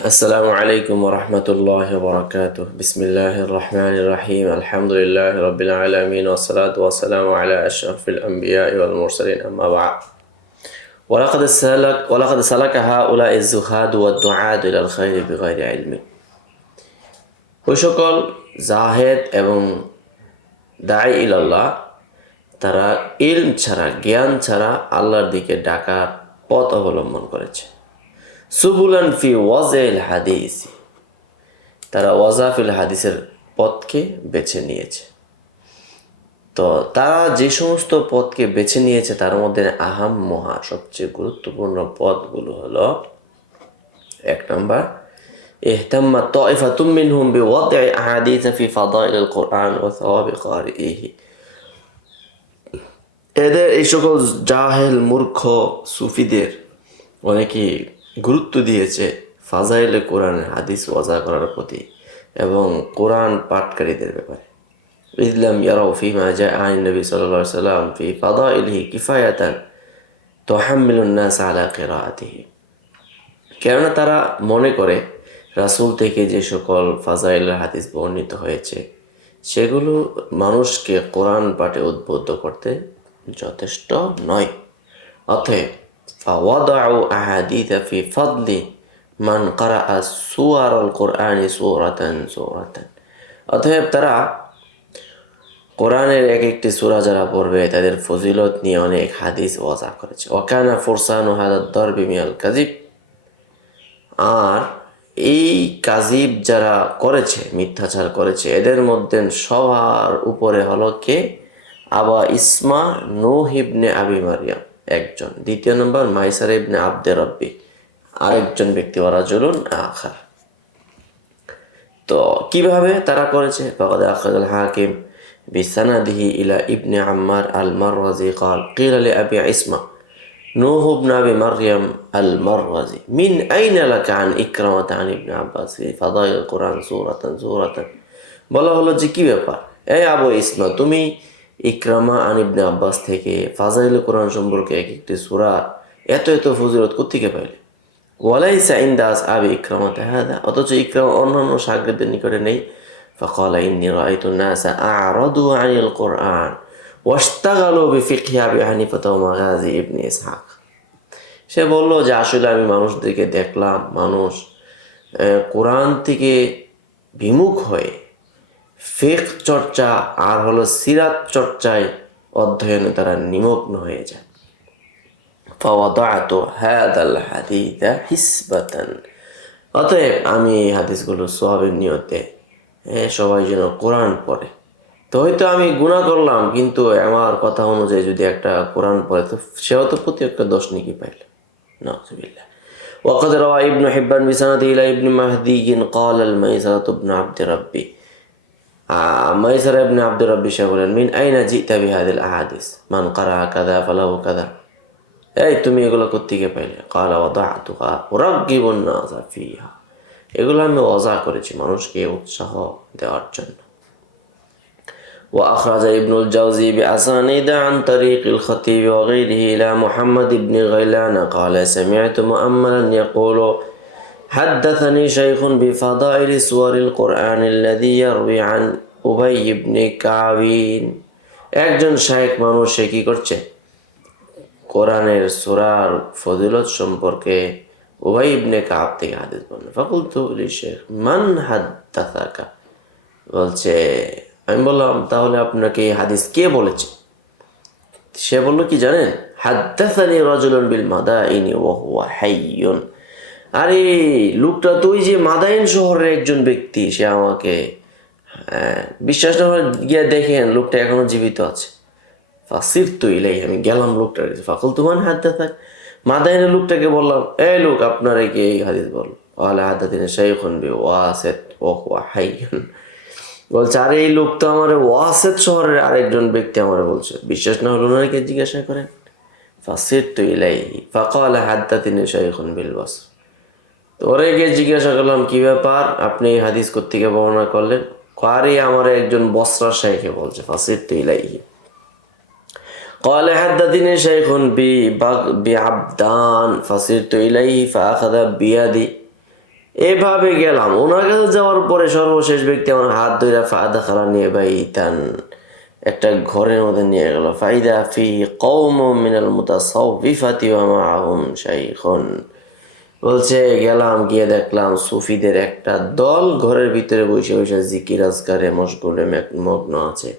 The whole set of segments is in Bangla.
السلام عليكم ورحمة الله وبركاته. بسم الله الرحمن الرحيم. الحمد لله رب العالمين، والصلاة والسلام على أشرف الأنبياء والمرسلين، أما بعد. ولقد سلك هؤلاء الزهاد والدعاة إلى الخير بغير علم. ওই সকল জাহেদ এবং দাঈ ইলাল্লাহ তারা ইলম ছাড়া, জ্ঞান ছাড়া আল্লাহর দিকে ডাকার পথ অবলম্বন করেছে। সুবুলান ফি ওয়াজিল হাদিস, তারা ওয়াজাফিল হাদিসের পথকে বেছে নিয়েছে। তো তারা যে সমস্ত পথকে বেছে নিয়েছে তার মধ্যে আহাম মহা সবচেয়ে গুরুত্বপূর্ণ পথগুলো হলো, 1 নম্বর, ইহতাম্মা তাইফাতুম মিনহুম বিওয়াদ'i আহাদিস ফি ফাদাইলিল কুরআন ওয়া সাওয়াবি কারিইহি। এদের এই সকল জাহেল মূর্খ সুফিদের অনেকেই গুরুত্ব দিয়েছে ফাজাইলে কোরআনের হাদিস ওয়াজা করার প্রতি এবং কোরআন পাঠকারীদের ব্যাপারে। ইসলাম ইয়ারাউ ফিমা জাআ আন নবী সাল্লাল্লাহু আলাইহি ওয়াসাল্লাম ফি ফাদাইলিহি কিফায়াতান তুহাম্মিলুন নাস আলা কিরাআতিহি। কেননা তারা মনে করে রাসূল থেকে যে সকল ফাজাইলের হাদিস বর্ণিত হয়েছে সেগুলো মানুষকে কোরআন পাঠে উদ্বুদ্ধ করতে যথেষ্ট নয়। অতএব ফাওয়াদাউ আহাদিস ফি ফাদলি মান কারাআ সুওয়ারাল কুরআনি সূরাতান সূরাতান। অতএব তারা কোরআনের এক একটি সূরা যারা পড়বে তাদের ফজিলত নিয়ে অনেক হাদিস ওয়াজা করেছে। ওয়াকানা ফুরসানু হাদাদ দরবি মিনাল কাযিব। আর এই কাযিব যারা করেছে, মিথ্যাচার করেছে, এদের মধ্যে সবার উপরে হলো কে? আবা ইসমা নূহ ইবনে আবি মারইয়াম একজন, 2 নম্বর মাইসার ইবনে আব্দে রব্বি আরেকজন ব্যক্তি, ওয়ারাজুলুন আখার। তো কিভাবে তারা করেছে? ফাকাদ আখরাজাল হাকিম বিসানাদিহি ইলা ইবনে আম্মার আল মারওয়াজি قال قيل لأبي ইসমা নূহ ইবনে আবি মারইয়াম আল মারওয়াজি মিন আইনা লাকা আন ইকরামা আন ইবনে আব্বাস ফি ফাদাইল কুরআন সূরাতান সূরাতান। বলা হলো যে কি ব্যাপার, এই আবু ইসমা, তুমি ইকরামা আন ইবনে আব্বাস থেকে ফাজাইল কোরআন সম্পর্কে এক একটি সূরা এত এত ফজিলত কোত্থেকে পাইলে? ওয়ালাইসা ইনদা আসহাবি ইকরামাতা হাদা, অথচ ইকরামা অন্যান্য শাগিরদের নিকটে নেই। ফাকালা ইন্নী রাআইতু নাসা আ'রাদু আনিল কুরআন ওয়াশতাগালু বিফিকহি আবি হানিফা ওয়া মাগাজি ইবনে ইসহাক। সে বলল যে আসলে আমি মানুষদেরকে দেখলাম, মানুষ কোরআন থেকে বিমুখ হয়ে ফিকহ চর্চা আর হলো সিরাত চর্চায় অধ্যয়নে তারা নিমগ্ন হয়ে যায়। ফাওয়াদাতু হাদাল হাদিসা হিসবাতান, অতএব আমি এই হাদিসগুলো সওয়াবের নিয়তে সবাই যেন কোরআন পড়ে। তো হয়তো আমি গুনাহ করলাম, কিন্তু আমার কথা অনুযায়ী যদি একটা কোরআন পড়ে তো সেও তো প্রতি একটা 10 নেকি পাইল। নাউযুবিল্লাহ। ওয়াকাদ রাওয়া ইবনু হিব্বান বিসানাদি ইলা ইবনে মাহদি قال الميسرة بن عبد ربي মাইসার ইবনে আব্দুর রাব্বি সাহেব বলেন, মিন আইনা জিতা বিহাদিল আহাদিস মান কারা কাযা ফালাহু কাযা। এই তুমি এগুলো কোত্থেকে পাইলে? ক্বালা ওয়াদাতুহা উরাগগিবুন নাস ফিহা, এগুলো আমি ওয়াজা করেছি মানুষকে উৎসাহ দেওয়ার জন্য। وأخرج ابن الجوزي بأسانيد عن طريق الخطيب وغيره إلى محمد بن غيلان قال سمعت مؤملا يقول حدثني شيخ بفضائل سور القرآن الذي يروي عن أبي بن كعب। একজন শাইখ মানুষ সে কি করছে? কোরআনের সূরার ফজিলত সম্পর্কে উবাই ইবনে কাব থেকে হাদিস বললেন। ফাকুলতু লিশেখ মান হাদাসাকা, বলছে আমি বললাম তাহলে আপনাকে এই হাদিস কে বলেছে? সে বলল কি জানেন? হাদাসানি রাজুলুন বিল মাদাইনি ওয়া হুয়া হাইয়ুন। আরে লোকটা তো ওই যে মাদাইন শহরের একজন ব্যক্তি, সে আমাকে বিশ্বাস না হলে গিয়ে দেখেন লোকটা এখনো জীবিত আছে। ফাসিরতু ইলাইহি, আমি গেলাম লোকটার কাছে। ফাকুলতু মান হাদাসাক, মাদাইনের লোকটাকে বললাম, এই লোক আপনার কি এই হাদিস বল? ক্বালা হাদাসানি শাইখুন বিওয়াসিত ওয়া হুয়া হাইয়ুন। বলছে আরে এই লোক তো আমার ওয়াসিত শহরের আরেকজন ব্যক্তি আমার বলছে। বিশ্বাস না হলে ওনাকে জিজ্ঞাসা করেন। ফাসিরতু ইলাইহি ফাকালা হাদাসানি শাইখুন বিল বসর। তো ওরে গিয়ে জিজ্ঞাসা করলাম কি ব্যাপার, আপনি এই হাদিস কোত্থেকে বর্ণনা করলেন? আরে আমার একজন বসরা শাইখে বলছে। ফাসিরতু ইলাইহি قال حدثني شيخ بعبدان فصرت إليه فأخذ بيدي এভাবে গেলাম, ওনার কাছে যাওয়ার পরে সর্বশেষ ব্যক্তি আমার হাত ধরে ফাদা খালা নিয়ে বাইতান, একটা ঘরের মধ্যে নিয়ে গেল। ফাইদা ফি কওমুম মিনাল মুতাসাউফিফাতি ওয়া মাআহুম শাইখুন। বলছে গেলাম, গিয়ে দেখলাম সুফিদের একটা দল ঘরের ভিতরে বসে বসে জিকির আজকারে মশগুলে মগ্ন আছে।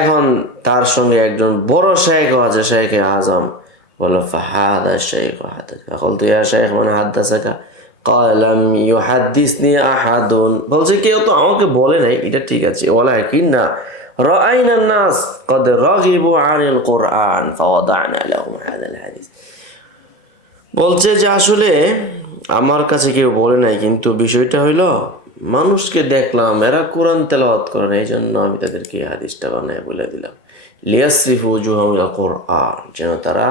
এখন তার সঙ্গে একজন বড় শেখ আছে, শেখে আজম। বলল ফাহাদা শেখ হাদাস, এখন তুই শেখ মানে হাদাসাকা কালাম ইউহাদ্দিসনি আহাদুন। বলছে কেউ তো আমাকে বলে নাই, এটা ঠিক আছে, ওয়ালাকিন্না রাআইনা নাস قد রাগিবু আনিল কুরআন ফাওয়াদানা লাহুম হাদাল হাদিস। বলছে যে আসলে আমার কাছে কেউ বলে নাই, কিন্তু বিষয়টা হইল মানুষকে দেখলাম এরা কোরআন তেলাওয়াত করে না, এই জন্য আমি তাদেরকে এই হাদিসটা বানায় বলে দিলাম। লিয়াসরিফু উজুহাহুম ইলা কুরআন, যেন তারা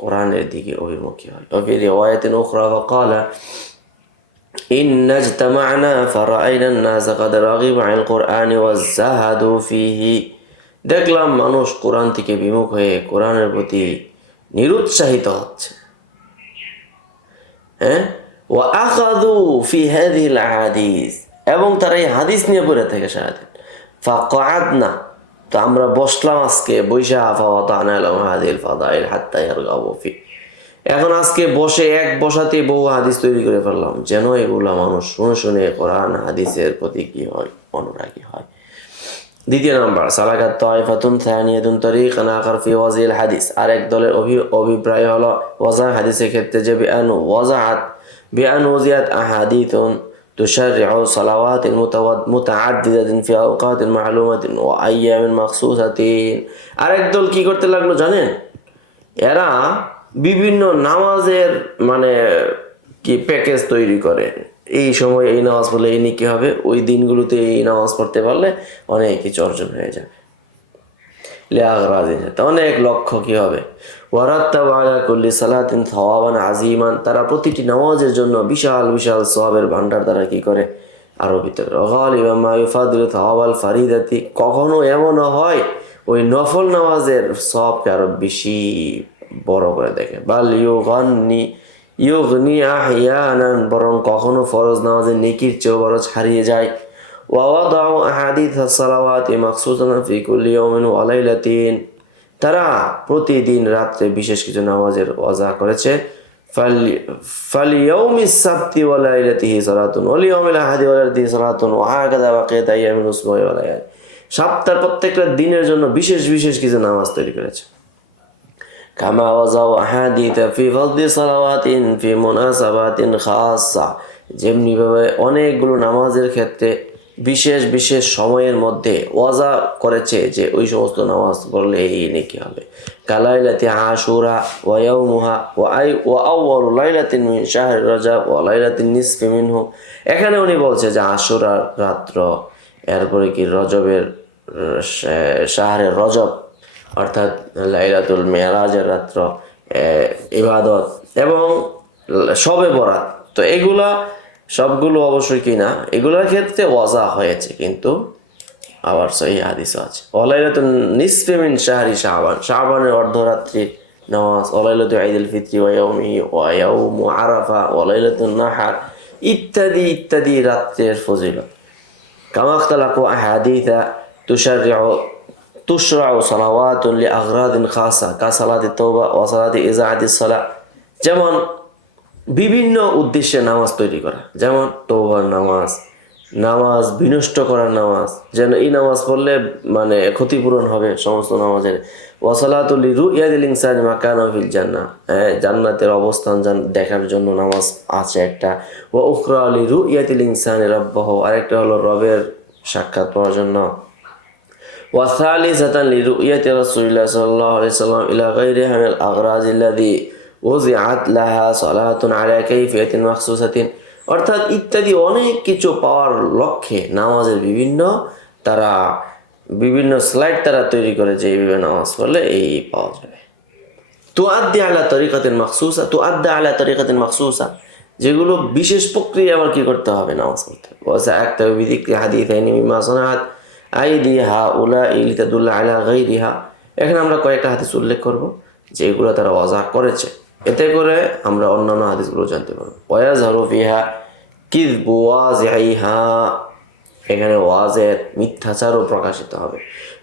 কোরআনের দিকে অভিমুখী হয়। ওয়া ফি রিওয়ায়াতিন উখরা ফাকালা ইন্না ইজতামা'না ফারাআইনা আন-নাস ক্বাদ রাগিবু আনিল কুরআনি ওয়াজাহাদু ফীহি। দেখলাম মানুষ কোরআন থেকে বিমুখ হয়ে কোরআনের প্রতি নিরুৎসাহিত হচ্ছে। হ্যাঁ, ওয়া আখাযু ফি হাযিহিল আহাদিস, এবং তারা এই হাদিস নিয়ে পড়ে থাকে সারাদিন। ফাকআদনা, তো আমরা বসলাম আজকে বৈশা, ফাওয়াদানা লাহুম হাযিহিল ফাদাইল হাত্তা ইয়ারগাবু ফি। এখন আজকে বসে এক বসাতে বহু হাদিস তৈরি করে ফেললাম, যেন এগুলা মানুষ শুনে শুনে কোরআন হাদিসের প্রতি কি হয়, অনুরাগী হয়। দ্বিতীয় নাম্বার, সালাকাত তাইফাতুন সানিয়াতুন তরিকান আখার ফি ওয়াজিল হাদিস। আরেক দলের অভিপ্রায় হলো ওয়াজা হাদিসের ক্ষেত্রে যে বিআন ওয়াজিয়াত আহাদিতুন তুশাররিউ সালাওয়াতিন মুতাআদ্দিদাতিন ফি আওকাতিন মা'লুমাতিন ওয়া আইয়ামিন মাখসুসাতিন। আরেক দল কি করতে লাগলো জানেন? এরা বিভিন্ন নামাজের মানে কি প্যাকেজ তৈরি করে, এই সময় এই নামাজ পড়লে এই নিকি হবে, ওই দিনগুলোতে এই নামাজ পড়তে পারলে অনেক কিছু অর্জন হয়ে যাবে। অনেক লক্ষ্য কি হবে। ওয়ারাত্তাবু আলা কুল্লি সালাতিন সাওয়াবান আযীমান, তারা প্রতিটি নামাজের জন্য বিশাল বিশাল সওয়াবের ভান্ডার তারা কি করে আরোপিত করে। গালিবান মা ইউফাদিলু সাওয়াবাল ফারিদাতি, কখনো এমনও হয় ওই নফল নামাজের সওয়াবকে আরো বেশি বড় করে দেখে। বাল ইউগনি আহইয়ানান, বরং কখনো ফরজ নামাজের নেকির চেয়েও বড় ছাড়িয়ে যায়। ওয়াওয়াদাউ আহাদিস সালাওয়াতি মাখসুসাতান ফি কুল্লি ইয়াউমিন ওয়া লাইলাতিন, তারা প্রতিদিন রাত্রে বিশেষ কিছু নামাজের ওয়াজা করেছে। ফালিয়াউমিস সাবতি ওয়া লাইলাতিহি সালাতুন ওয়া লিয়াউমিল আহাদি ওয়া লাইলাতিহি সালাতুন ওয়া হাকাযা বাকিয়াত আইয়ামিল উসবু'i ওয়া লায়ালি, সপ্তাহের প্রত্যেকটা দিনের জন্য বিশেষ বিশেষ কিছু নামাজ তৈরি করেছে। কামা ওয়াজাউ আহাদিস ফি ফাদলি সালাওয়াতিন ফি মুনাসাবাতিন খাসসা, যেমনি ভাবে অনেকগুলো নামাজের ক্ষেত্রে বিশেষ বিশেষ সময়ের মধ্যে ওয়াজা করেছে যে ওই সমস্ত নামাজ পড়লে এই নেকি হবে। কালাইলাতি আশুরা ওয়া ইয়াউমুহা ওয়া আউয়ালু লাইলাতিন মিন শাহরি রজব ওয়া লাইলাতিন নিসফি মিনহু। এখানে উনি বলছে যে আশুরার রাত্র, এরপরে কি রজবের শাহরে রজব অর্থাৎ লাইলাতুল মেরাজের রাত্র, ইবাদত এবং শবে বরাত। তো এগুলা সবগুলো অবশ্যই কি না, এগুলোর ক্ষেত্রে ওয়াজা হয়েছে, কিন্তু আবার সহিহ হাদিসও আছে। ওয়ালাইলাতুন নিসফি মিন শাহরি শাবান, শাবানের অর্ধরাত্রির নামাজ। ওয়ালাইলাতুল ঈদুল ফিতরি ওয়া ইয়াউমিহি ওয়া ইয়াউমু আরাফা ওয়া লাইলাতুন নাহার, ইত্যাদি ইত্যাদি রাত্রের ফজিলত। কামা ইখতালাফু আহাদিসা তুশরাউ সালাওয়াতুন লিআগরাদিন খাসা কা সালাতি তাওবা ওয়া সালাতি ইজাআতিস সালাহ, যেমন বিভিন্ন উদ্দেশ্যে নামাজ তৈরি করা, যেমন তওবার নামাজ, নামাজ বিনষ্ট করার নামাজ, যেন এই নামাজ পড়লে মানে ক্ষতিপূরণ হবে সমস্ত নামাজের। ওয়া সালাতুল লিরুইয়াতিল ইনসানি মাকানা ফিল জান্নাহ, জান্নাতের অবস্থান দেখার জন্য নামাজ আছে একটা। ওয়া উখরা লিরুইয়াতিল ইনসানি রাব্বাহু, আরেকটা হলো রবের সাক্ষাৎ পাওয়ার জন্য। ওয়া সালিসাতান লিরুইয়াতি রাসূলিল্লাহ সাল্লাল্লাহু আলাইহি ওয়াসাল্লাম ইলা গায়রিহা মিনাল আগরাজিল্লাযী ওজিআত লাহা সালাতুন আলা কাইফিয়াতিন মাখসুসাতিন, অর্থাৎ ইত্যাদি অনেক কিছু পাওয়ার লক্ষ্যে নামাজের বিভিন্ন স্লাইড তারা তৈরি করে যে এইভাবে নামাজ পড়লে এই পাওয়া যাবে। তুআদ্দি আলা তরিকাতিন মাখসুসা, যেগুলো বিশেষ প্রক্রিয়া আবার কি করতে হবে নামাজ পড়তে। ওয়াসা আকতাবু বিযিকরি হাদিসাইনি মিম্মা সানাআত আইদি হাউলাই লিতাদুল্লা আলা গায়রিহা, এখানে আমরা কয়েকটা হাদিস উল্লেখ করব যেগুলো তারা ওয়াজা করেছে, এতে করে আমরা অন্যান্য হাদিসগুলো জানতে পারবো। ওয়ায়াযহারু ফিহা কিযবু ওয়াজিহিহা, এখানে ওয়াজের মিথ্যাচারও প্রকাশিত হবে।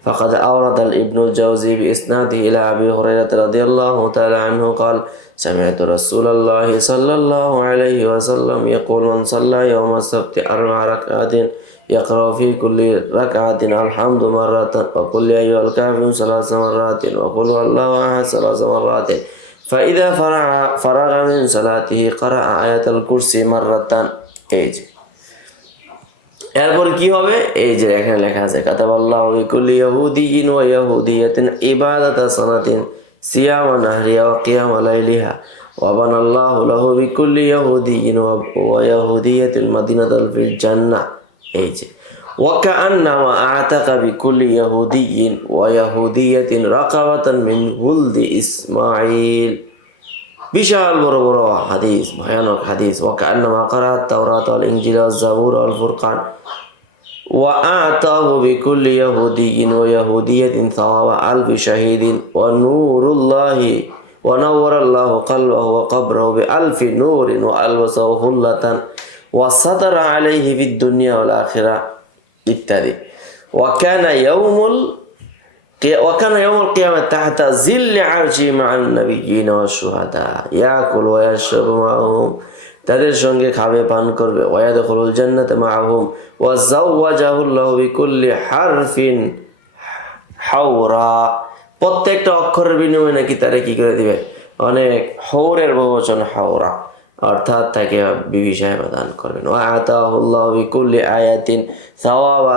ফাকাদ আওরাদাল ইবনুল জাওজি বিইসনাদিহি ইলা আবি হুরায়রা রাদিয়াল্লাহু তাআলা আনহু قال سمعت رسول الله صلى الله عليه وسلم يقول من صلى يوم السبت 4 ركعات يقرأ في كل ركعة الحمد مرة وقل يا أيها الكافرون 3 مرات وقل هو الله أحد 3 مرات فإذا فرغ من صلاته قرأ آية الكرسي مرة। এই যে এরপর কি হবে, এই যে এখানে লেখা আছে কাতাবাল্লাহু বিকুল্লি ইয়াহুদিয়্যিন ওয়া ইয়াহুদিয়্যাতিন ইবাদাতা সানাতিন সিয়ামা নাহরিয়া ওয়া কিয়ামা লাইলিহা ওয়া বানাল্লাহু লাহু বিকুল্লি ইয়াহুদিয়্যিন ওয়া ইয়াহুদিয়্যাতিল মাদিনাতাল ফিল জান্নাহ। এই যে ওয়া কাআন্নামা আ'তাকা বিকুল্লি ইয়াহুদিয়্যিন ওয়া ইয়াহুদিয়্যাতিন রাকাবাতান মিন উলদি ইসমাঈল। বিশাল বড় বড় হাদিস, ভয়ানক হাদিস। ওয়া কাআন্নামা ক্বারাআত তাওরাত ওয়াল ইনজিল ওয়াজ জাবুর ওয়াল ফুরকান ওয়া আতাহু বিকুল্লি ইয়াহুদিয়্যিন ওয়া ইয়াহুদিয়্যাতিন সাওয়াবা আলফি শাহীদিন ওয়া নূরুল্লাহি ওয়া নাওয়ারাল্লাহু কলবাহু ওয়া কবরাহু বিআলফি নূরিন ওয়া আলবাসাহু হুল্লাতান ওয়া সাতারা আলাইহি ফিদ দুনিয়া ওয়াল আখিরাহ ইত্যাদি। ওয়া কানা ইয়াউমুল কিয়ামah তাহতা জিল্লি আরশি মা'আন নাবিয়্যিন ওয়াশ শুহাদা ইয়াকুলু ওয়া ইয়াশরাবু মা'আহুম, তাদের সঙ্গে খাবে পান করবে। ওয়া ইয়াদখুলুল জান্নাতা মা'আহুম ওয়া যাওয়াজাহুল্লাহু বিকুল্লি হারফিন হাওরা, প্রত্যেকটা অক্ষরের বিনিময়ে নাকি তারা কি করে দিবে, অনেক হৌরের বহুবচন হাওরা, অর্থাৎ তাকে বিবি সাহেবা দান করবেন। ওয়া আতাহুল্লাহু বিকুল্লি আয়াতিন সাওয়াবা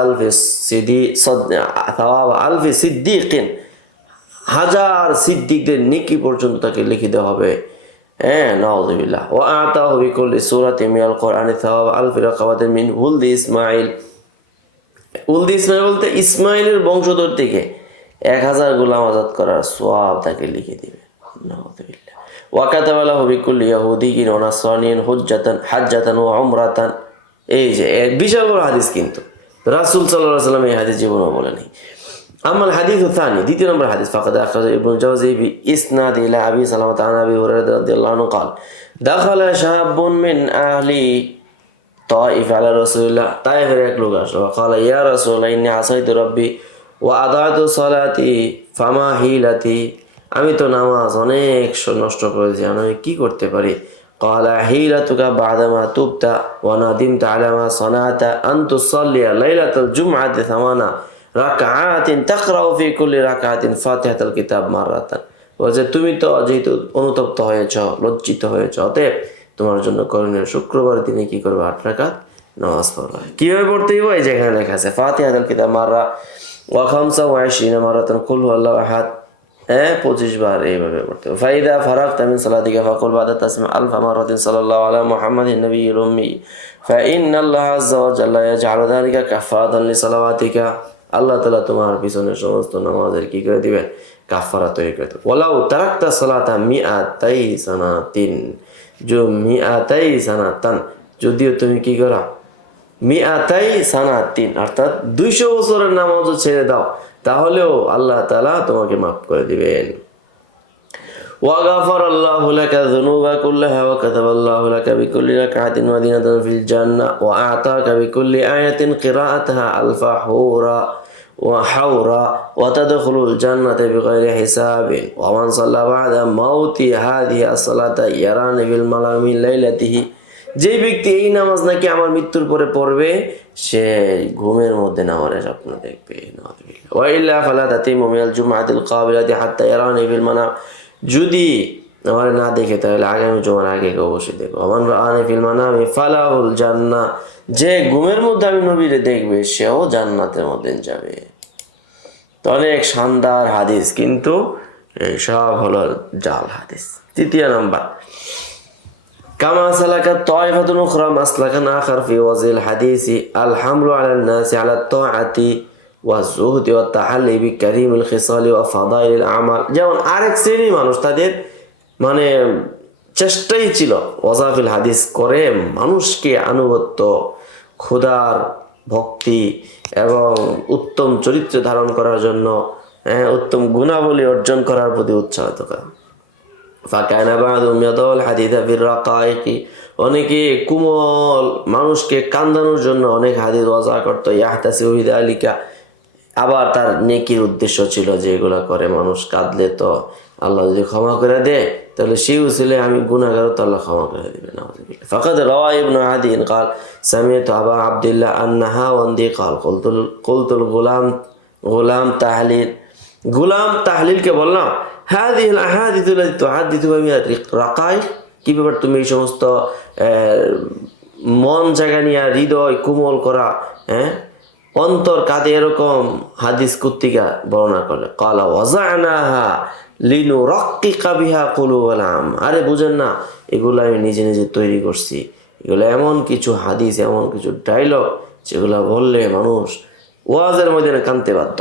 আলফি সিদ্দিকিন, 1000 সিদ্দিকদের নেকি পর্যন্ত তাকে লিখে দেওয়া হবে। নাউযুবিল্লাহ। ওয়া আতাহু বিকুল্লি সূরাতিন মিনাল কুরআনি সাওয়াবা আলফি রাকাবাতিন মিন উলদি ইসমাঈল। উলদি ইসমাঈল বলতে ইসমাঈলের বংশধর থেকে 1000 গোলাম আজাদ করার সওয়াব তাকে লিখে দিবে। নাউযুবিল্লাহ। ওয়া কাতাবা লাহু বিকুল্লি ইয়াহুদিয়্যিন ওয়া নাসরানিয়্যিন হাজ্জাতান ওয়া উমরাতান। এই যে এক বিশাল বড় হাদিস, কিন্তু রাসূল সাল্লাল্লাহু আলাইহি ওয়াসাল্লাম এই হাদিস জীবনেও বলেনি। আম্মাল হাদিসু থানি, দ্বিতীয় নম্বর হাদিস, ফাকাদ আখরাজা ইবনুল জাওজি বিইসনাদ ইলা আবি সালামাহ আন আবি হুরায়রা রাদিয়াল্লাহু আনহু قال دخل شاب من أهل طائف على رسول الله, তায়েফের এক লোক আসলো। قال يا رسول الله إني عصيت ربي وأضعت صلاتي فما حيلتي, আমি তো নামাজ অনেক নষ্ট করেছি, আমি কি করতে পারি? قال حيلتك بعدما تبت وندمت على ما صنعت أن تصلي ليلة الجمعة 8 ركعات تقرأ في كل ركعة فاتحة الكتاب مرة। বলছে তুমি তো যেহেতু অনুতপ্ত হয়েছ, লজ্জিত হয়েছ, অতএব তোমার জন্য করণীয় শুক্রবার দিনে কি করবে, 8 রাকাত নামাজ পড়বে। কিভাবে পড়তে হবে? এই যেখানে লেখা আছে ফাতিহাতুল কিতাব মাররা ওয়া 25 মারাতান কুল হুয়াল্লাহু আহাদ, 25 বার এইভাবে পড়তে হবে। ফাইদা ফারাগতা মিন সালাতিকা ফাকুল বাদা তাসমি আলফা মারাতিন সাল্লাল্লাহু আলা মুহাম্মাদিন নবিয়্যিল উম্মি ফাইন্নাল্লাহা আযজা ওয়া জাল্লা ইয়াজআলু যালিকা কাফারাতান লিসালাওয়াতিকা, আল্লাহ তাআলা তোমার পিছনের সমস্ত নামাজের কি করে দিবেন, কাফারা তৈরি করে দেবেন। ওয়ালাউ তারাকতা সালাতা মিআতাই সানাতিন, जो মিআতাই সানাতান, যদিও তুমি কি করো মিআতাই সানাতিন অর্থাৎ 200 বছরের নামাজও ছেড়ে দাও, তাহলেও আল্লাহ তাআলা তোমাকে মাফ করে দিবেন। وغفر الله لك الذنوب كلها وكتب الله لك بكل ركعة مدينة في الجنة وأعطاك بكل آية قراءتها ألف حورا وحورا وتدخل الجنة بغير حساب ومن صلى بعد موت هذه الصلاة يراني بالمنام من ليلته, যে ব্যক্তি এই নামাজ নাকি আমার মৃত্যুর পরে পড়বে সে ঘুমের মধ্যে নামাজের স্বপ্ন দেখবে। ওয়া ইল্লা ফালা তাতিমু মিনাল জুমআতিল কাবিলাতি হাত্তা ইয়ারানি বিল মানাম, যদি আমার না দেখে তাহলে আগামী জুমার আগে অবশ্যই দেখো। আমান রাআনি ফিল মানামি ফালাহুল জান্নাহ, যে ঘুমের মধ্যে আমি নবীরে দেখবে সেও জান্নাতের মধ্যে যাবে। তো অনেক শানদার হাদিস, কিন্তু সব হলো জাল হাদিস। তৃতীয় নাম্বার, কামা সালাকাত তায়ফাতুন উখরা মাসলাকান আখার ফি ওয়াজিল হাদিসি আল হামলু আলান নাসি আলা তাআতি ওয়া যুহদি ওয়া তাহাল্লি বিকারিমিল খিসালি ওয়া ফাদাইলিল আমাল। যেমন আরেক শ্রেণীর মানুষ, তাদের মানে চেষ্টাই ছিল ওয়াজাফিল হাদিস করে মানুষকে আনুগত্য, খোদার ভক্তি এবং উত্তম চরিত্র ধারণ করার জন্য, উত্তম গুণাবলী অর্জন করার প্রতি উৎসাহিত করা। فكان بعضهم يضع الحديث في الرقائق অনেকে কোমল মানুষকে কান্দানোর জন্য অনেক হাদিস ওয়াজা করতো ইয়াহতাসিবু বিযালিকা, আবার তার নেকির উদ্দেশ্য ছিল যে এগুলা করে মানুষ কাঁদলে তো আল্লাহ যদি ক্ষমা করে দেয় তাহলে সেই উসিলে আমি গুনাহগার তো আল্লাহ ক্ষমা করে দিবে না। ফাকাদ রাওয়া ইবনু আদিন قال سمعت আবা আব্দুল্লাহ আন্নাহা ওয়ান্দি قال قلت গোলাম তাহলিল, গোলাম তাহলিলকে বললাম হাদিহিল আহাদিসু আল্লাতী তুহাদ্দিসু বিহা রাকাইক, কি ব্যাপার তুমি এই সমস্ত মন জায়গা নিয়ে হৃদয় কোমল করা, অন্তর কাঁদে এরকম হাদিস কুত্তিকা বর্ণনা করলে। কালা ওয়াজানাহা লিনুরাক্কিকা বিহা কুলুবাল আম, আরে বুঝেন না এগুলো আমি নিজে নিজে তৈরি করছি, এগুলো এমন কিছু হাদিস এমন কিছু ডায়লগ যেগুলো বললে মানুষ ওয়াজের মধ্যে কানতে বাধ্য।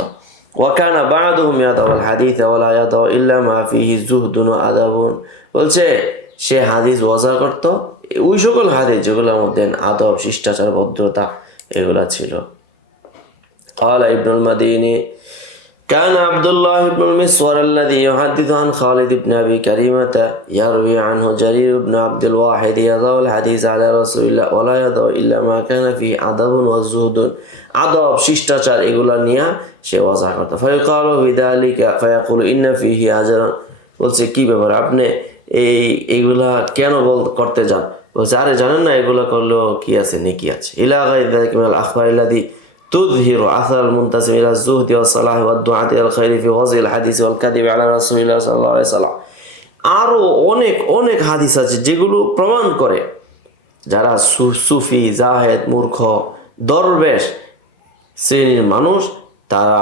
ওয়াকানা বা'দুহুম ইয়াদাউল হাদিস ওয়ালা ইয়াদাউ ইল্লা মা ফিহি যুহদুন ওয়া আদাবুন, বলছে সে হাদিস ওয়াজা করত ওই সকল হাদিস যেগুলোর মধ্যে আদব শিষ্টাচার ভদ্রতা এগুলা ছিল। قال ابن المديني كان عبد الله بن المسور الذي يحدث عن خالد بن أبي كريمة يروي عنه جرير بن عبد الواحد يضع الحديث على رسول الله ولا يضع إلا ما كان فيه عدب وزهد, আদব শিষ্টাচার এগুলা নিয়ে সে ওয়াজা করত। فيقال بذلك فيقول إن فيه أجرا, বলছে কি ব্যাপার আপনি এইগুলা কেন করতে যান, বলছে আরে জানেন না এগুলা করলেও কি আছে নেকি আছে। ইলা গায়রি যালিকা মিনাল আখবারি আল্লাতী তুযহিরু আসারাল মুনতাসিব ইলা যুহদি ওয়াস সালাহি ওয়াদ দুআতি ইলাল খায়রি ফি ওয়াজিল হাদিস ওয়াল কাযিবি আলা রাসূলিল্লাহ সাল্লাল্লাহু আলাইহি ওয়াসাল্লাম। আরো অনেক অনেক হাদিস আছে যেগুলো প্রমাণ করে যারা সুফি জাহেদ মূর্খ দরবেশ শ্রেণীর মানুষ তারা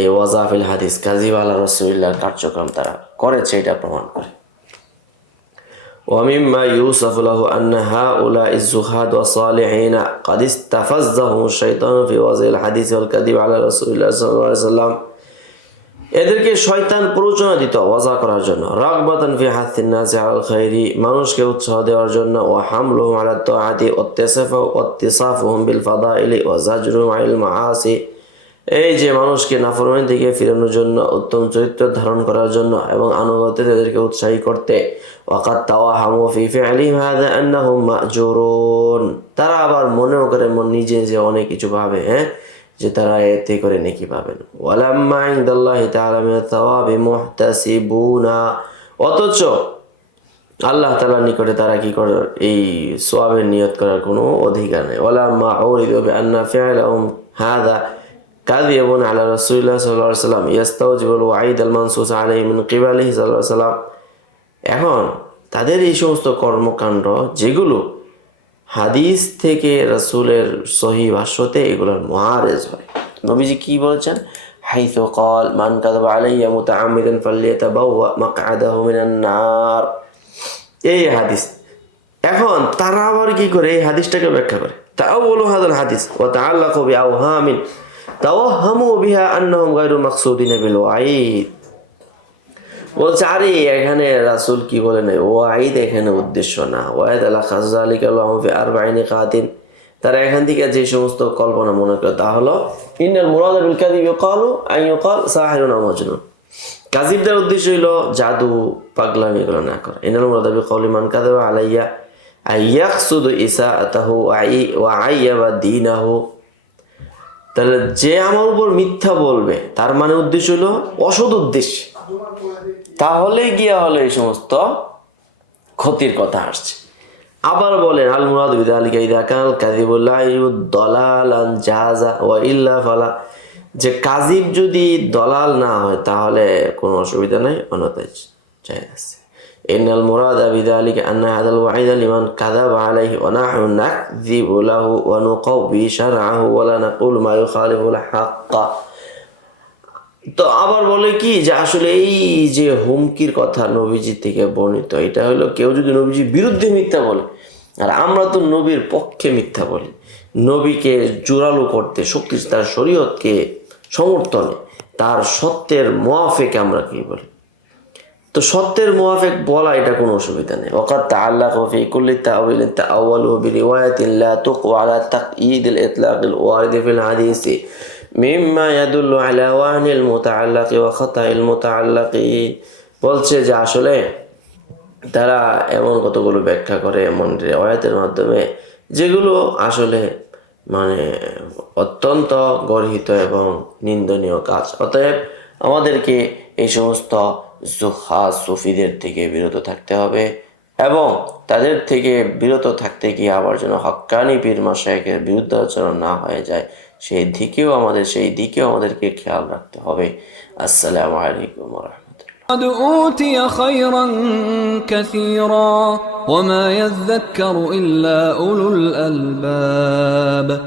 এই ওয়াজাফিল হাদিস কাযিব আলা রাসূলিল্লাহর কার্যক্রম তারা করেছে, এটা প্রমাণ করে। ومما يوصف له أن هؤلاء الزهاد والصالحين قد استفزهم الشيطان في وضع الحديث والكذب على رسول الله صلى الله عليه وسلم, এদেরকে শয়তান প্ররোচনা দিত ওয়াজা করার জন্য, রাগবাতান ফি হাসিন নাসি আলাল খায়রি, মানুষকে উৎসাহ দেওয়ার জন্য, ওয়া হামলুহুম আলা তাআতি ওয়াত্তিসাফুহুম বিল ফাদাইলি ওয়া জাজরুহুম আনিল মাআসি, এই যে মানুষকে নাফরমানি থেকে ফিরানোর জন্য, উত্তম চরিত্র ধারণ করার জন্য এবং আনুগত্যে তাদেরকে উৎসাহী করতে। ওয়াকাদ তাওয়াহামু ফি ফি'লিহিম হাযা আন্নাহুম মা'জুরুন, তারা আবার মনেও করে নিজে যে অনেক কিছু পাবে, যে তারা এতে করে নেকি পাবেন। ওয়ালাম্মা ইনদাল্লাহি তাআলা মিনাত তাওয়াবি মুহতাসিবুনা, অথচ আল্লাহ তাআলার নিকটে তারা কি করে এই সওয়াবের নিয়ত করার কোনো অধিকার নেই। ওয়ালাম্মা উরিদু বিআন্না ফি'লাহুম হাযা কাযিবুন আলা রাসূলিল্লাহ সাল্লাল্লাহু আলাইহি ওয়াসাল্লাম ইয়াস্তাওজিবুল ওয়াঈদ আল মানসুস আলাইহি মিন কিবালিহি সাল্লাল্লাহু আলাইহি ওয়াসাল্লাম, এখন তাদের এই সমস্ত কর্মকাণ্ড যেগুলো হাদিস থেকে রাসূলের সহিহ ভাষ্যতে এগুলোর মুআরেজ হয়। নবীজি কি বলেছেন, হাইসু ক্বাল মান কাযাবা আলাইয়া মুতাআম্মিদান ফালইয়াতাবাওয়া মাকআদাহু মিনান নার, এই হাদিস। এখন তারা আবার কি করে এই হাদিসটাকে ব্যাখ্যা করে, তাআওয়ালু হাযাল হাদিস ওয়া তাআল্লাকু বিআওহামিন তাওয়াহামু বিহা আন্নাহুম গায়রু মাকসুদিন বিল ওয়াঈদ, বলছে আরে এখানে রাসূল কি বলে নাই ওয়াঈদ এখানে উদ্দেশ্য না, ওয়াঈদ আলা খাযালিকা লাহু ফি আরবাঈনি কাতিন, তারা এখান থেকে যে সমস্ত কল্পনা মনে করে তা হলো ইন্নাল মুরাদ বিল কাযিব ইউকালু আন ইউকাল সাহিরুন আও মাজনুন, কাযিবদের উদ্দেশ্য হলো জাদু পাগলামি এগুলো না করা। ইন্নাল মুরাদ বিল কওলি মান কাযাবা আলাইয়া আইয়াকসুদু ইসাআতাহু ওয়া আইয়াবা দীনাহু, তাহলে যে আমার উপর মিথ্যা বলবে তার মানে উদ্দেশ্য হলো অসৎ উদ্দেশ্য, তাহলে গিয়া হলো এই সমস্ত ক্ষতির কথা আসছে। আবার বলেন আল মুরাদু বিযালিকা ইযা কানাল কাযিবু লা ইউদালালান জাযা ওয়া ইল্লা ফালা, যে কাযিব যদি দলাল না হয় তাহলে কোনো অসুবিধা নাই, অন্যথায় জায়েজ আছে। ইন্নাল মুরাদা বিযালিকা আন্না হাযাল ওয়াঈদা লিমান কাযাবা আলাইহি ওয়া নাহনু নাকযিবু লাহু ওয়া নুকাউবি শারআহু ওয়া লা নাকুলু মা ইউখালিফুল হাক্কা, তো আবার বলে কি যে আসলে এই যে হুমকির কথা নবীজি থেকে বর্ণিত, এটা হলো কেউ যদি নবীজির বিরুদ্ধে মিথ্যা বলে, আর আমরা তো নবীর পক্ষে মিথ্যা বলি, নবীকে জোরালো করতে শক্তি তার শরীয়তকে সমর্থনে তার সত্যের মুআফিক আমরা কি বলি, তো সত্যের মুআফিক বলা এটা কোনো অসুবিধা নেই। ওয়াকাদ তাআল্লাকা ফি কুল্লি তাআওয়িলিন তাআওয়ালু বিরিওয়ায়াতিন লা তুকওয়া আলা তাকয়ীদিল ইতলাকিল ওয়ারিদ ফিল হাদিসি মিম্মা ইয়াদুল্লু আলা ওয়াহনিল মুতাআল্লাকি ওয়া খাতাইল মুতাআল্লাকি, বলছে যে আসলে তারা এমন কতগুলো ব্যাখ্যা করে এমন রেওয়ায়াতের মাধ্যমে যেগুলো আসলে মানে অত্যন্ত গর্হিত এবং নিন্দনীয় কাজ। অতএব আমাদেরকে এই সমস্ত জুহাদ সুফিদের থেকে বিরত থাকতে হবে এবং তাদের থেকে বিরত থাকতে গিয়ে আবার যেন হক্কানি পীর মাশায়েখের বিরুদ্ধাচরণ না হয়ে যায় সেই দিকেও আমাদেরকে খেয়াল রাখতে হবে। আসসালামু আলাইকুম ওয়া রাহমাতুল্লাহ। قد أوتي خيرا كثيرا وما يذكر إلا أولو الألباب